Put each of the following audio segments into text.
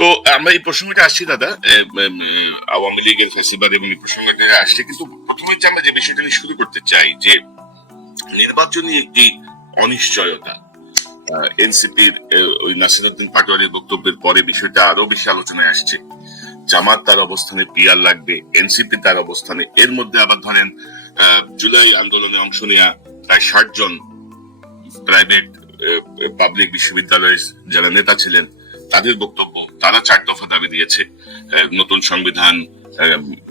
তো আমরা এই প্রসঙ্গটা আসছি দাদা আওয়ামী লীগের ফেস্টিভাল এবং এই প্রসঙ্গটা আসছে কিন্তু প্রথমে আমরা যে বিষয়টা নিয়ে করতে চাই যে নির্বাচনী একটি অনিশ্চয়তা এনসিপির ওই নাসিরুদ্দিন পাটোয়ারির বক্তব্যের পরে বিষয়টা আরো বেশি আলোচনায় আসছে জামাত তার অবস্থানে পিয়ার লাগবে এনসিপি তার অবস্থানে এর মধ্যে আবার ধরেন জুলাই আন্দোলনে অংশ নেয়া প্রায় ষাট জন প্রাইভেট পাবলিক বিশ্ববিদ্যালয়ের যারা নেতা ছিলেন তাদের বক্তব্য তারা চার দফা দাবি দিয়েছে নতুন সংবিধান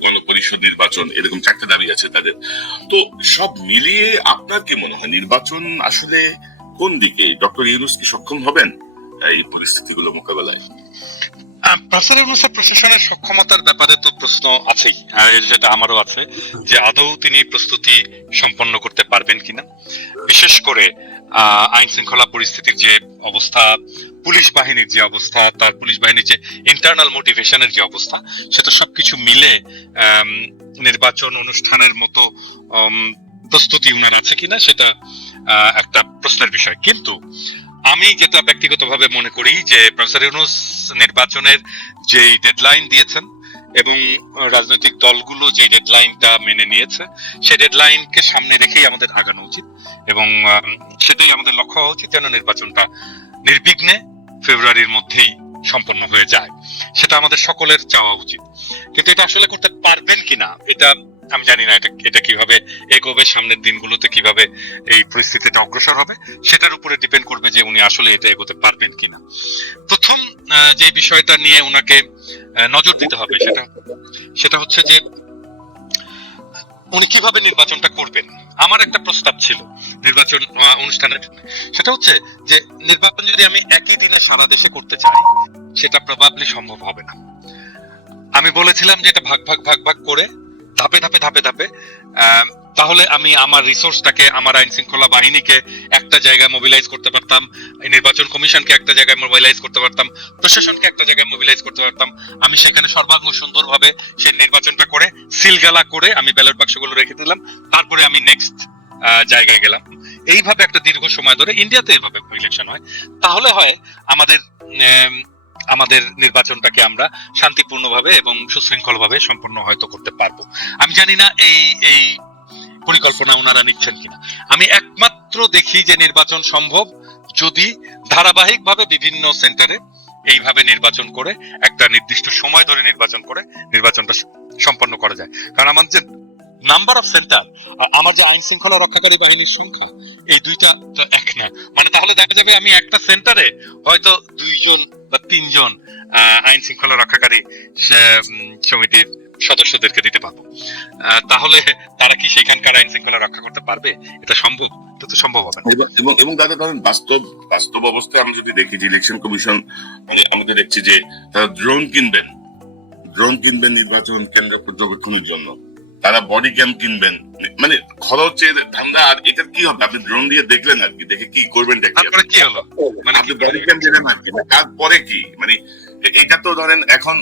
গণপরিষদ নির্বাচন এরকম চারটে দাবি আছে তাদের তো সব মিলিয়ে আপনার কি মনে হয় নির্বাচন আসলে কোন দিকে ডক্টর ইউনুস কি সক্ষম হবেন এই পরিস্থিতিগুলো মোকাবেলায় প্রশাসনের সক্ষমতার ব্যাপারে তো প্রশ্ন আছেই যেটা আমারও আছে যে আদৌ তিনি প্রস্তুতি সম্পন্ন করতে পারবেন কিনা বিশেষ করে আইন শৃঙ্খলা পরিস্থিতির যে অবস্থা পুলিশ বাহিনীর যে অবস্থা তার পুলিশ বাহিনীর যে ইন্টারনাল মোটিভেশনের যে অবস্থা সেটা সবকিছু মিলে নির্বাচন অনুষ্ঠানের মতো প্রস্তুতি উনার আছে কিনা সেটা একটা প্রশ্নের বিষয় কিন্তু আমি যেটা ব্যক্তিগতভাবে মনে করি যে প্রফেসর ইউনুস নির্বাচনের যেই ডেডলাইন দিয়েছেন এবং রাজনৈতিক দলগুলো যে ডেডলাইনটা মেনে নিয়েছে সেই ডেডলাইনকে সামনে রেখেই আমাদের আগানো উচিত এবং সেটাই আমাদের লক্ষ্য হওয়া উচিত যেন নির্বাচনটা নির্বিঘ্নে ফেব্রুয়ারির মধ্যেই সম্পন্ন হয়ে যায় সেটা আমাদের সকলের চাওয়া উচিত কিন্তু এটা আসলে করতে পারবেন কিনা এটা আমি জানি না এটা এটা কিভাবে এগোবে সামনের দিনগুলোতে কিভাবে এই পরিস্থিতিটা অগ্রসর হবে সেটার উপরে ডিপেন্ড করবে যে উনি আসলে এটা এগোতে পারবেন কিনা প্রথম যে বিষয়টা নিয়ে উনাকে নজর দিতে হবে সেটা সেটা হচ্ছে যে উনি কিভাবে নির্বাচনটা করবেন আমার একটা প্রস্তাব ছিল নির্বাচন অনুষ্ঠানের সেটা হচ্ছে যে নির্বাচন যদি আমি একই দিনে সারা দেশে করতে চাই সেটা প্রভাবলি সম্ভব হবে না আমি বলেছিলাম যে এটা ভাগ ভাগ ভাগ ভাগ করে ধাপে ধাপে ধাপে ধাপে তাহলে আমি আমার রিসোর্সটাকে আমার আইন শৃঙ্খলা বাহিনীকে একটা জায়গায় মোবিলাইজ করতে পারতাম নির্বাচন কমিশনকে একটা জায়গায় মোবিলাইজ করতে পারতাম প্রশাসনকে একটা জায়গায় মোবিলাইজ করতে পারতাম আমি সেখানে সর্বাঙ্গ সুন্দরভাবে সেই নির্বাচনটা করে সিলগালা করে আমি ব্যালট বাক্সগুলো রেখে দিলাম তারপরে আমি নেক্সট জায়গায় গেলাম এইভাবে একটা দীর্ঘ সময় ধরে ইন্ডিয়াতে এভাবে ইলেকশন হয় তাহলে হয় আমাদের আমাদের নির্বাচনটাকে আমরা শান্তিপূর্ণভাবে এবং সুশৃঙ্খলভাবে সম্পূর্ণ হয়তো করতে পারবো আমি জানি না এই এই পরিকল্পনা ওনারা নিচ্ছেন কিনা আমি একমাত্র দেখি যে নির্বাচন সম্ভব যদি ধারাবাহিকভাবে বিভিন্ন সেন্টারে এইভাবে নির্বাচন করে একটা নির্দিষ্ট সময় ধরে নির্বাচন করে নির্বাচনটা সম্পন্ন করা যায় কারণ আমার যে নাম্বার অফ সেন্টার আমার যে আইন শৃঙ্খলা রক্ষাকারী বাহিনীর সংখ্যা এই দুইটা এক না মানে তাহলে দেখা যাবে আমি একটা সেন্টারে হয়তো দুইজন বা তিনজন আইন শৃঙ্খলা রক্ষাকারী সমিতির সদস্যদেরকে দিতে পারবো তাহলে তারা কি সেখানকার আইন শৃঙ্খলা রক্ষা করতে পারবে এটা সম্ভব এটা তো সম্ভব হবে এবং এবং দাদা ধরেন বাস্তব বাস্তব অবস্থা আমরা যদি দেখি যে ইলেকশন কমিশন আমাদের দেখছি যে তারা ড্রোন কিনবেন ড্রোন কিনবেন নির্বাচন কেন্দ্র পর্যবেক্ষণের জন্য তারা বডি ক্যাম কিনবেন মানে খরচ হচ্ছে ধান্দা আর এটা কি হবে আপনি ড্রোন দিয়ে দেখলেন আর কি দেখে কি করবেন তারপরে কি হলো মানে আপনি বডি ক্যাম দিলেন আর কি তারপরে কি মানে এটা তো ধরেন এখন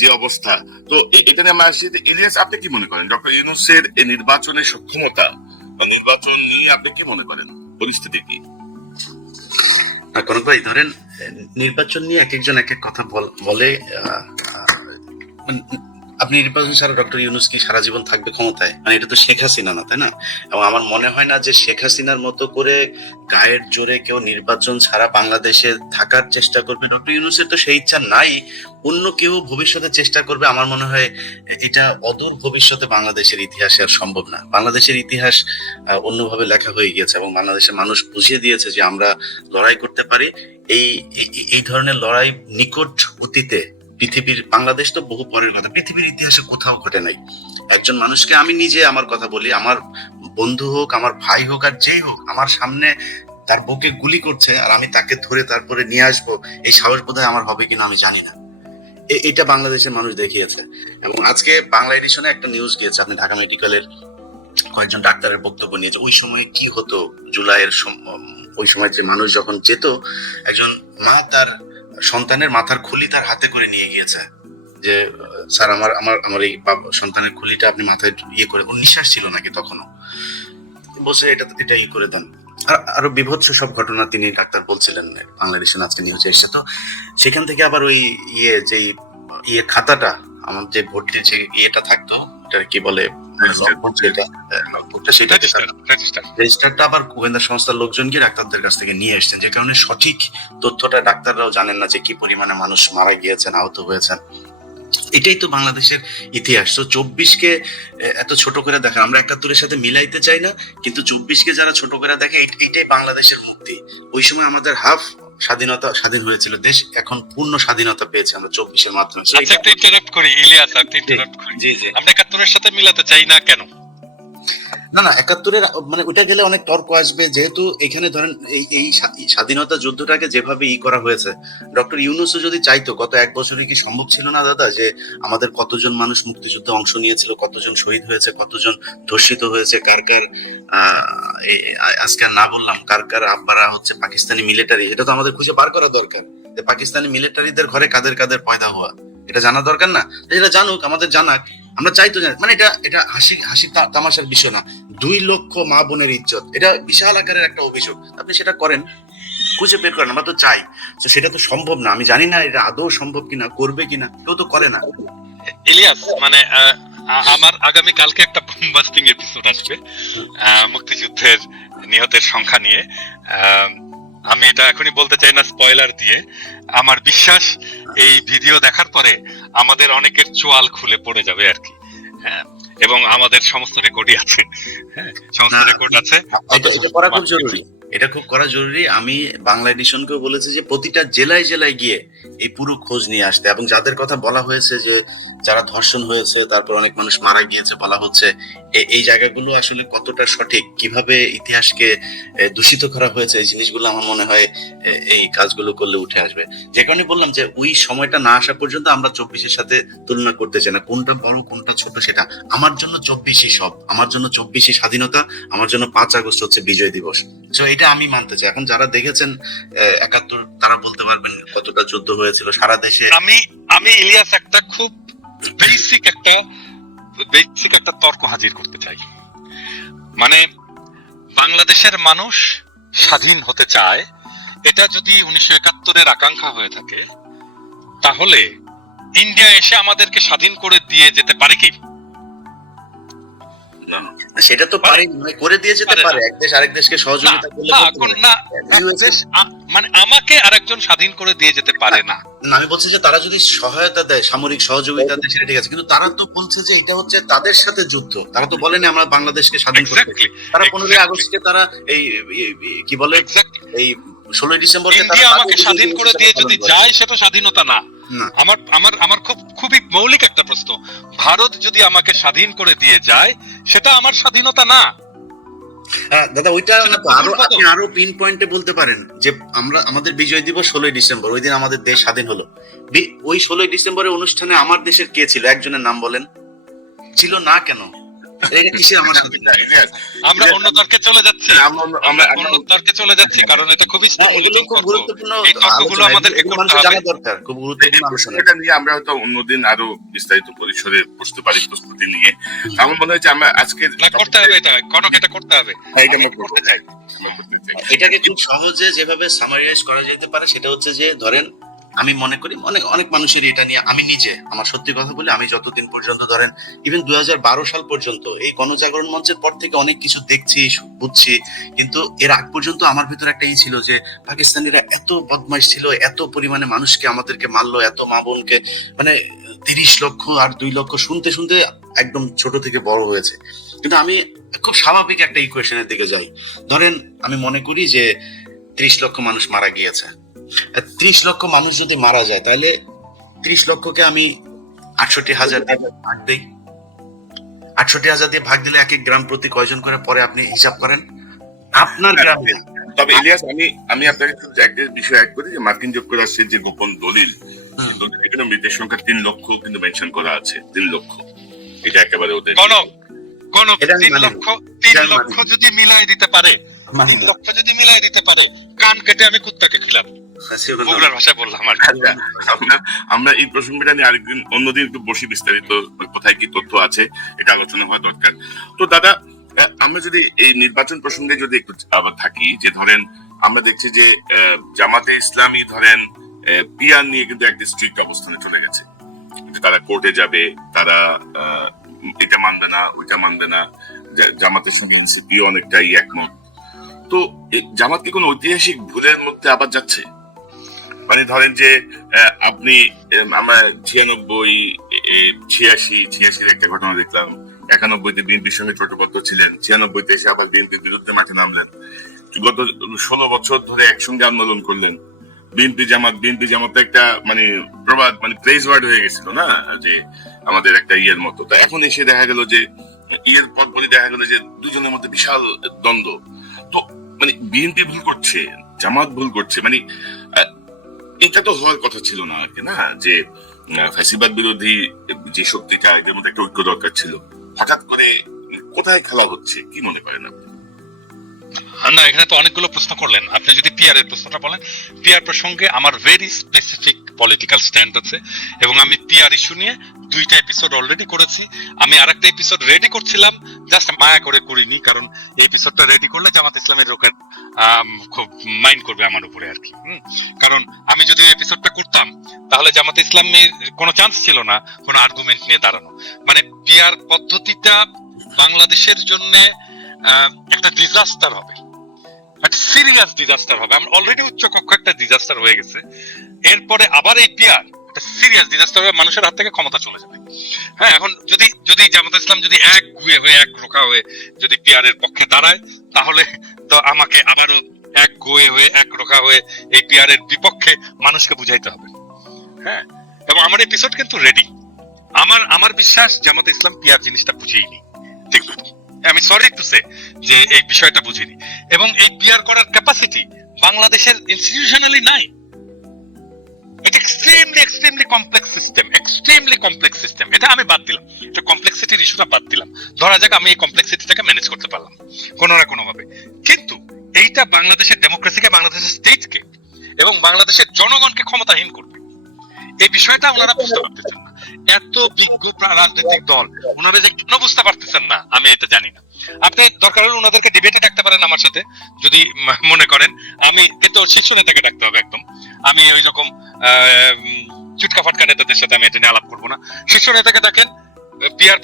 যে অবস্থা তো এটা নিয়ে আমার ইলিয়াস আপনি কি মনে করেন ডক্টর ইউনুসের এই নির্বাচনের সক্ষমতা বা নির্বাচন নিয়ে আপনি কি মনে করেন পরিস্থিতি কি ভাই ধরেন নির্বাচন নিয়ে এক একজন এক এক কথা বলে মানে আপনি নির্বাচন ছাড়া ডক্টর ইউনুস কি সারা জীবন থাকবে ক্ষমতায় মানে এটা তো শেখ হাসিনা না তাই না এবং আমার মনে হয় না যে শেখ হাসিনার মতো করে গায়ের জোরে কেউ নির্বাচন ছাড়া বাংলাদেশে থাকার চেষ্টা করবে ডক্টর ইউনুসের তো সেই ইচ্ছা নাই অন্য কেউ ভবিষ্যতে চেষ্টা করবে আমার মনে হয় এটা অদূর ভবিষ্যতে বাংলাদেশের ইতিহাসে আর সম্ভব না বাংলাদেশের ইতিহাস অন্যভাবে লেখা হয়ে গিয়েছে এবং বাংলাদেশের মানুষ বুঝিয়ে দিয়েছে যে আমরা লড়াই করতে পারি এই এই ধরনের লড়াই নিকট অতীতে পৃথিবীর বাংলাদেশ তো বহু পরের কথা পৃথিবীর ইতিহাসে কোথাও ঘটে নাই একজন মানুষকে আমি নিজে আমার কথা বলি আমার বন্ধু হোক আমার ভাই হোক আর যেই হোক আমার সামনে তার বুকে গুলি করছে আর আমি তাকে ধরে তারপরে নিয়ে আসবো এই সাহস বোধ আমার হবে কিনা আমি জানি না এটা বাংলাদেশের মানুষ দেখিয়েছে এবং আজকে বাংলা এডিশনে একটা নিউজ গিয়েছে আপনি ঢাকা মেডিকেলের কয়েকজন ডাক্তারের বক্তব্য নিয়েছে ওই সময় কি হতো জুলাইয়ের ওই সময় যে মানুষ যখন যেত একজন মা তার সন্তানের মাথার খুলি তার হাতে করে নিয়ে গিয়েছে যে স্যার আমার আমার আমার এই সন্তানের খুলিটা আপনি মাথায় ইয়ে করে ওর নিঃশ্বাস ছিল নাকি তখনও বসে এটা এটা ইয়ে করে দেন আরো বিভৎস সব ঘটনা তিনি ডাক্তার বলছিলেন বাংলাদেশে আজকে নিউজে এসে তো সেখান থেকে আবার ওই ইয়ে যে ইয়ে খাতাটা আমার যে ভর্তি যে ইয়েটা থাকতো এটা কি বলে সেটা রেজিস্টারটা আবার গোয়েন্দা সংস্থার লোকজন গিয়ে ডাক্তারদের কাছ থেকে নিয়ে এসছেন যে কারণে সঠিক তথ্যটা ডাক্তাররাও জানেন না যে কি পরিমাণে মানুষ মারা গিয়েছেন আহত হয়েছেন এটাই তো বাংলাদেশের ইতিহাস তো এত ছোট করে আমরা একাত্তরের সাথে মিলাইতে চাই না কিন্তু কে যারা ছোট করে দেখে এটাই বাংলাদেশের মুক্তি ওই সময় আমাদের হাফ স্বাধীনতা স্বাধীন হয়েছিল দেশ এখন পূর্ণ স্বাধীনতা পেয়েছে আমরা চব্বিশের মাধ্যমে আপনি আচ্ছা, একাত্তরের সাথে মিলাতে চাই না কেন না না একাত্তরের মানে ওইটা গেলে অনেক তর্ক আসবে যেহেতু এখানে ধরেন এই এই স্বাধীনতা যুদ্ধটাকে যেভাবে ই করা হয়েছে ডক্টর ইউনুসও যদি চাইতো গত এক বছরে কি সম্ভব ছিল না দাদা যে আমাদের কতজন মানুষ মুক্তিযুদ্ধে অংশ নিয়েছিল কতজন শহীদ হয়েছে কতজন ধর্ষিত হয়েছে কার কার আজকে না বললাম কার কার আব্বারা হচ্ছে পাকিস্তানি মিলিটারি এটা তো আমাদের খুঁজে বার করা দরকার যে পাকিস্তানি মিলিটারিদের ঘরে কাদের কাদের পয়দা হওয়া এটা জানা দরকার না এটা জানুক আমাদের জানাক আমরা চাইতো জানি মানে এটা এটা হাসি হাসি তামাশার বিষয় না দুই লক্ষ মা বোনের ইজ্জত এটা বিশাল আকারের একটা অভিযোগ আপনি সেটা করেন খুঁজে বের করেন আমরা তো চাই তো সেটা তো সম্ভব না আমি জানি না এটা আদৌ সম্ভব কিনা করবে কিনা কেউ তো করে না ইলিয়াস মানে আমার আগামী কালকে একটা বোমবাস্টিং এপিসোড আসবে মুক্তিযুদ্ধের নিহতের সংখ্যা নিয়ে আমি এটা এখনই বলতে চাই না স্পয়লার দিয়ে আমার বিশ্বাস এই ভিডিও দেখার পরে আমাদের অনেকের চোয়াল খুলে পড়ে যাবে আর কি হ্যাঁ এবং আমাদের সমস্ত রেকর্ডই আছে হ্যাঁ সমস্ত রেকর্ড আছে এটা করা খুব জরুরি এটা খুব করা জরুরি আমি বাংলা এডিশনকেও বলেছি যে প্রতিটা জেলায় জেলায় গিয়ে এই পুরো খোঁজ নিয়ে আসতে এবং যাদের কথা বলা হয়েছে যে যারা ধর্ষণ হয়েছে তারপর অনেক মানুষ মারা গিয়েছে বলা হচ্ছে এই জায়গাগুলো আসলে কতটা সঠিক কিভাবে ইতিহাসকে দূষিত করা হয়েছে এই জিনিসগুলো আমার মনে হয় এই কাজগুলো করলে উঠে আসবে যে কারণে বললাম যে ওই সময়টা না আসা পর্যন্ত আমরা চব্বিশের সাথে তুলনা করতে চাই না কোনটা বড় কোনটা ছোট সেটা আমার জন্য চব্বিশই সব আমার জন্য চব্বিশই স্বাধীনতা আমার জন্য পাঁচ আগস্ট হচ্ছে বিজয় দিবস তো এটা এটা আমি মানতে চাই এখন যারা দেখেছেন একাত্তর তারা বলতে পারবেন কতটা যুদ্ধ হয়েছিল সারা দেশে আমি আমি ইলিয়াস একটা খুব বেসিক একটা বেসিক একটা তর্ক হাজির করতে চাই মানে বাংলাদেশের মানুষ স্বাধীন হতে চায় এটা যদি উনিশশো একাত্তরের আকাঙ্ক্ষা হয়ে থাকে তাহলে ইন্ডিয়া এসে আমাদেরকে স্বাধীন করে দিয়ে যেতে পারে কি সেটা তো পারে মানে করে দিয়ে যেতে পারে এক দেশ আরেক দেশকে সহযোগিতা করলে না হ্যাঁ, মানে আমাকে আরেকজন স্বাধীন করে দিয়ে যেতে পারে না না আমি বলছি যে তারা যদি সহায়তা দেয় সামরিক সহযোগিতা দেয় সেটা ঠিক আছে কিন্তু তারা তো বলছে যে এটা হচ্ছে তাদের সাথে যুদ্ধ তারা তো বলেনি আমরা বাংলাদেশকে স্বাধীন করতে তারা পনেরোই আগস্টকে তারা এই কি বলে এই ষোলোই ডিসেম্বরকে তারা আমাকে স্বাধীন করে দিয়ে যদি যায় সেটা স্বাধীনতা না আমার আমার আমার খুব খুবই মৌলিক একটা প্রশ্ন ভারত যদি আমাকে স্বাধীন করে দিয়ে যায় সেটা আমার স্বাধীনতা না দাদা ওইটা আরো আপনি আরো পিন পয়েন্টে বলতে পারেন যে আমরা আমাদের বিজয় দিবস ষোলোই ডিসেম্বর ওই দিন আমাদের দেশ স্বাধীন হলো ওই ষোলোই ডিসেম্বরের অনুষ্ঠানে আমার দেশের কে ছিল একজনের নাম বলেন ছিল না কেন আমরা অন্য হয়তো অন্যদিন আরো বিস্তারিত পরিসরে বসতে পারি প্রস্তুতি নিয়ে আমার মনে হচ্ছে আমরা আজকে করতে হবে এটা করতে হবে হ্যাঁ, এটাকে খুব সহজে যেভাবে সামারাইজ করা যেতে পারে সেটা হচ্ছে যে ধরেন আমি মনে করি অনেক অনেক মানুষেরই এটা নিয়ে আমি নিজে আমার সত্যি কথা বলে আমি যতদিন পর্যন্ত ধরেন ইভেন দু সাল পর্যন্ত এই গণজাগরণ মঞ্চের পর থেকে অনেক কিছু দেখছি বুঝছি কিন্তু এর আগ পর্যন্ত আমার ভিতরে একটা ই ছিল যে পাকিস্তানিরা এত বদমাইশ ছিল এত পরিমাণে মানুষকে আমাদেরকে মারলো এত মা বোনকে মানে তিরিশ লক্ষ আর দুই লক্ষ শুনতে শুনতে একদম ছোট থেকে বড় হয়েছে কিন্তু আমি খুব স্বাভাবিক একটা ইকুয়েশনের দিকে যাই ধরেন আমি মনে করি যে ত্রিশ লক্ষ মানুষ মারা গিয়েছে ত্রিশ লক্ষ মানুষ যদি মারা যায় তাহলে ত্রিশ লক্ষকে আমি আটষট্টি হাজার ভাগ দিই আটষট্টি হাজার দিয়ে ভাগ দিলে এক এক গ্রাম প্রতি কয়জন করে পরে আপনি হিসাব করেন আপনার হ্যাঁ, গ্রামে তবে ইলিয়াস আমি আমি আপনাকে শুধু একটা বিষয় অ্যাড করি যে মার্কিন যুক্তরাষ্ট্রের যে গোপন দলিল এখানে মৃতের সংখ্যা তিন লক্ষ কিন্তু মেনশন করা আছে তিন লক্ষ এটা একেবারে ওদের কোন কোন তিন লক্ষ তিন লক্ষ যদি মিলাই দিতে পারে যদি মিলাই দিতে পারে কান কেটে আমি কুত্তাকে খেলাম আচ্ছা, আমরা এই প্রসঙ্গটা নিয়ে আরেকদিন অন্যদিন একটু বসি বিস্তারিত কোথায় কি তথ্য আছে এটা আলোচনা হওয়া দরকার তো দাদা আমরা যদি এই নির্বাচন প্রসঙ্গে যদি একটু আবার থাকি যে ধরেন আমরা দেখছি যে জামাতে ইসলামী ধরেন পিয়ার নিয়ে কিন্তু একটা স্ট্রিক্ট অবস্থানে চলে গেছে তারা কোর্টে যাবে তারা এটা মানবে না ওইটা মানবে না জামাতের সঙ্গে এনসিপি অনেকটাই একমত তো জামাত কি কোনো ঐতিহাসিক ভুলের মধ্যে আবার যাচ্ছে মানে ধরেন যে আপনি আমরা ছিয়ানব্বই ছিয়াশি ছিয়াশির একটা ঘটনা দেখলাম একানব্বইতে বিএনপির সঙ্গে চট্টোপাধ্য ছিলেন ছিয়ানব্বইতে এসে আবার বিএনপির বিরুদ্ধে মাঠে নামলেন গত ষোলো বছর ধরে একসঙ্গে আন্দোলন করলেন বিএনপি জামাত বিএনপি জামাত একটা মানে প্রবাদ মানে প্রেস ওয়ার্ড হয়ে গেছিল না যে আমাদের একটা ইয়ের মতো তা এখন এসে দেখা গেল যে ইয়ের পর দেখা গেল যে দুজনের মধ্যে বিশাল দ্বন্দ্ব তো মানে বিএনপি ভুল করছে জামাত ভুল করছে মানে এটা তো হওয়ার কথা ছিল না আরকি না যে ফ্যাসিবাদ বিরোধী যে শক্তিটা এটার মধ্যে একটা ঐক্য দরকার ছিল হঠাৎ করে কোথায় খেলা হচ্ছে কি মনে করেন আপনি না এখানে তো অনেকগুলো প্রশ্ন করলেন আপনি যদি পিআর এর প্রশ্নটা বলেন পিআর প্রসঙ্গে আমার ভেরি স্পেসিফিক পলিটিক্যাল স্ট্যান্ড আছে এবং আমি পিয়ার ইস্যু নিয়ে দুইটা এপিসোড অলরেডি করেছি আমি আর একটা এপিসোড রেডি করছিলাম জাস্ট মায়া করে করিনি কারণ এই এপিসোডটা রেডি করলে জামাত ইসলামের রোকেট খুব মাইন্ড করবে আমার উপরে আর কি কারণ আমি যদি ওই এপিসোডটা করতাম তাহলে জামাত ইসলামের কোনো চান্স ছিল না কোনো আর্গুমেন্ট নিয়ে দাঁড়ানো মানে পিয়ার পদ্ধতিটা বাংলাদেশের জন্য একটা ডিজাস্টার হবে একটা সিরিয়াস ডিজাস্টার হবে আমার অলরেডি উচ্চ কক্ষ একটা ডিজাস্টার হয়ে গেছে এরপরে আবার এই পিয়ার একটা সিরিয়াস ডিজাস্টার মানুষের হাত থেকে ক্ষমতা চলে যাবে হ্যাঁ এখন যদি যদি জামাত ইসলাম যদি এক হয়ে হয়ে এক রোখা হয়ে যদি পিয়ারের পক্ষে দাঁড়ায় তাহলে তো আমাকে আবারও এক গোয়ে হয়ে এক রোখা হয়ে এই পিয়ারের বিপক্ষে মানুষকে বুঝাইতে হবে হ্যাঁ এবং আমার এপিসোড কিন্তু রেডি আমার আমার বিশ্বাস জামাত ইসলাম পিয়ার জিনিসটা বুঝেইনি ঠিক আমি সরি একটু সে যে এই বিষয়টা বুঝিনি এবং এই পিয়ার করার ক্যাপাসিটি বাংলাদেশের ইনস্টিটিউশনালি নাই extremely extremely complex system extremely complex system এটা আমি বাদ দিলাম এটা কমপ্লেক্সিটির ইস্যুটা বাদ দিলাম ধরা যাক আমি এই কমপ্লেক্সিটিটাকে ম্যানেজ করতে পারলাম কোনো না কোনোভাবে কিন্তু এইটা বাংলাদেশের ডেমোক্রেসিকে বাংলাদেশের স্টেটকে এবং বাংলাদেশের জনগণকে ক্ষমতাহীন করবে এই বিষয়টা ওনারা বুঝতে পারতেছেন না এত বিজ্ঞ রাজনৈতিক দল ওনারা যে কেন বুঝতে পারতেছেন না আমি এটা জানি না আপনি দরকার হলে ওনাদেরকে ডিবেটে ডাকতে পারেন আমার সাথে যদি মনে করেন আমি কিন্তু শীর্ষ নেতাকে ডাকতে হবে একদম আমি ওই রকম চুটকা ফাটকা নেতাদের সাথে আমি এটা নিয়ে আলাপ করবো না শীর্ষ নেতাকে দেখেন পিয়ার